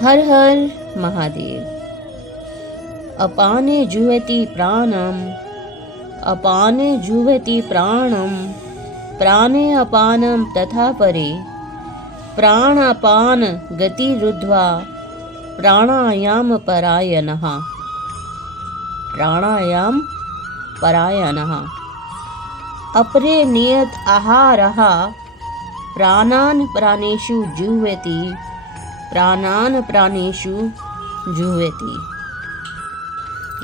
हर हर महादेव। अपाने जुहति प्राणम, अपाने जुहति प्राणम, प्राणे अपानम तथा परे, प्राण अपान गति रुद्ध्वा प्राणायाम परायणः, प्राणायाम परायणः। अपरे नियत आहारः प्राणान् प्राणेषु जुह्वति, प्राणान् प्राणेषु जुह्वति।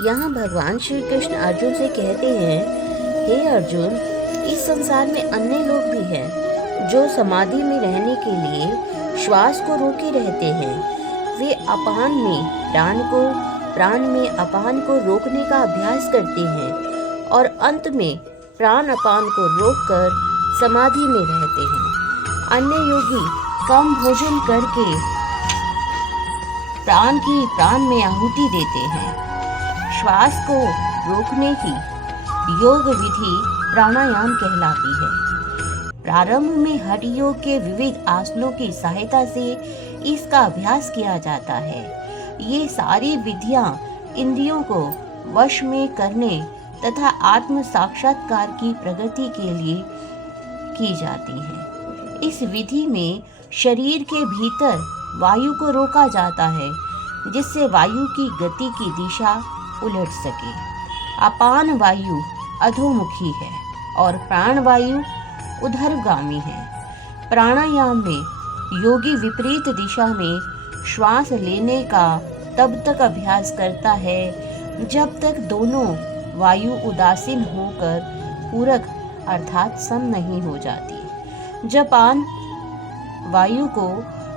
यहाँ भगवान श्री कृष्ण अर्जुन से कहते हैं, हे अर्जुन, इस संसार में अन्य लोग भी हैं जो समाधि में रहने के लिए श्वास को रोके रहते हैं। वे अपान में प्राण में अपान को रोकने का अभ्यास करते हैं और अंत में प्राण अपान को रोककर समाधि में रहते हैं। अन्य योगी कम भोजन करके प्राण की प्राण में आहुति देते हैं। श्वास को रोकने की योग विधि प्राणायाम कहलाती है। प्रारंभ में हठ योग के विविध आसनों की सहायता से इसका अभ्यास किया जाता है। ये सारी विधियां इंद्रियों को वश में करने तथा आत्म साक्षात्कार की प्रगति के लिए की जाती है। इस विधि में शरीर के भीतर वायु को रोका जाता है, जिससे वायु की गति की दिशा उलट सके। अपान वायु अधोमुखी है और प्राण वायु ऊर्ध्वगामी है। प्राणायाम में योगी विपरीत दिशा में श्वास लेने का तब तक अभ्यास करता है जब तक दोनों वायु उदासीन होकर पूरक अर्थात सम नहीं हो जाती। जब पान वायु को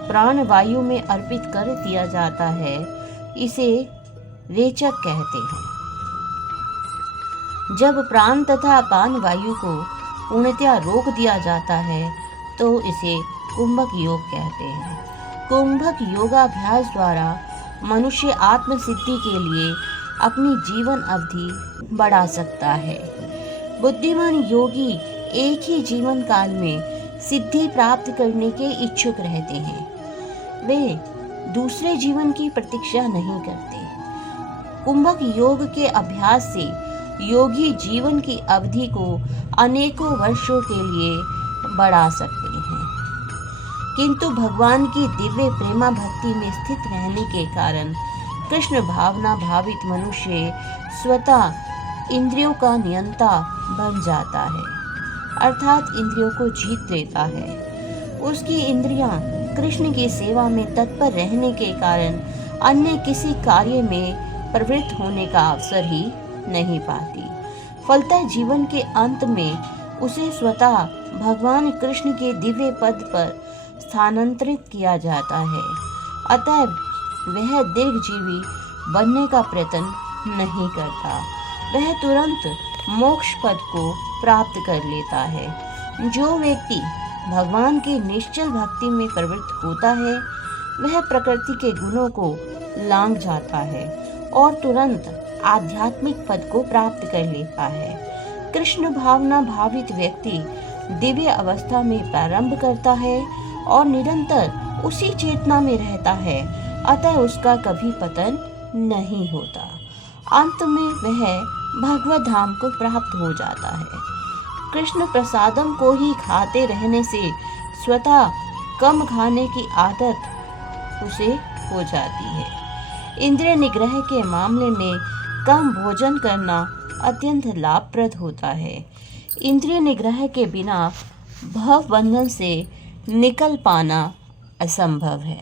प्राण वायु में अर्पित कर दिया जाता है, इसे रेचक कहते हैं। जब प्राण तथा अपान वायु को पूर्णतया रोक दिया जाता है तो इसे कुंभक योग कहते हैं। कुंभक योगाभ्यास द्वारा मनुष्य आत्म सिद्धि के लिए अपनी जीवन अवधि बढ़ा सकता है। बुद्धिमान योगी एक ही जीवन काल में सिद्धि प्राप्त करने के इच्छुक रहते हैं। वे दूसरे जीवन की प्रतीक्षा नहीं करते। कुंभक योग के अभ्यास से योगी जीवन की अवधि को अनेकों वर्षों के लिए बढ़ा सकते हैं, किंतु भगवान की दिव्य प्रेमा भक्ति में स्थित रहने के कारण कृष्ण भावना भावित मनुष्य स्वतः इंद्रियों का नियंता बन जाता है, अर्थात इंद्रियों को जीत लेता है। उसकी इंद्रियां कृष्ण की सेवा में तत्पर रहने के कारण अन्य किसी कार्य में प्रवृत्त होने का अवसर ही नहीं पाती। फलतः जीवन के अंत में उसे स्वतः भगवान कृष्ण के दिव्य पद पर स्थानांतरित किया जाता है। अतः वह दीर्घजीवी बनने का प्रयत्न नहीं करता। वह तुरंत मोक्ष पद को प्राप्त कर लेता है। जो व्यक्ति भगवान की निश्चल भक्ति में प्रवृत्त होता है, वह प्रकृति के गुणों को लांघ जाता है और तुरंत आध्यात्मिक पद को प्राप्त कर लेता है। कृष्ण भावना भावित व्यक्ति दिव्य अवस्था में प्रारंभ करता है और निरंतर उसी चेतना में रहता है, अतः उसका कभी पतन नहीं होता। अंत में वह भगवत धाम को प्राप्त हो जाता है। कृष्ण प्रसादम को ही खाते रहने से स्वतः कम खाने की आदत उसे हो जाती है। इंद्रिय निग्रह के मामले में कम भोजन करना अत्यंत लाभप्रद होता है। इंद्रिय निग्रह के बिना भव बंधन से निकल पाना असंभव है।